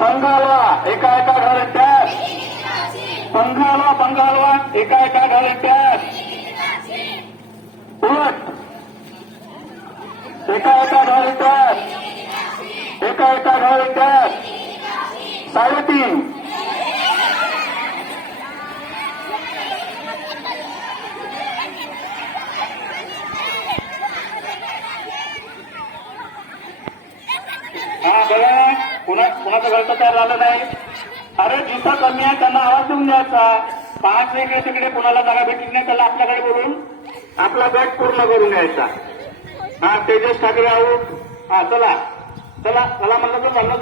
पंघ हलवा एका एका घरट्यात. पंघ हलवा एका एका घरट्यात. उलट एका एका घरट्यात. एका एका घरट्यात. 3.5. हा बघा कुणाचं घरचं तयार झालं नाही. अरे जिथं कमी आहे त्यांना आवाज देऊन द्यायचा. 5 वेगळे तिकडे कुणाला जागा भेटली नाही त्याला आपल्याकडे बोलून आपला गट पूर्ण करून यायचा. हा तेजस ठाकरे आऊट. हा चला चला चला म्हणलं तर चाललं.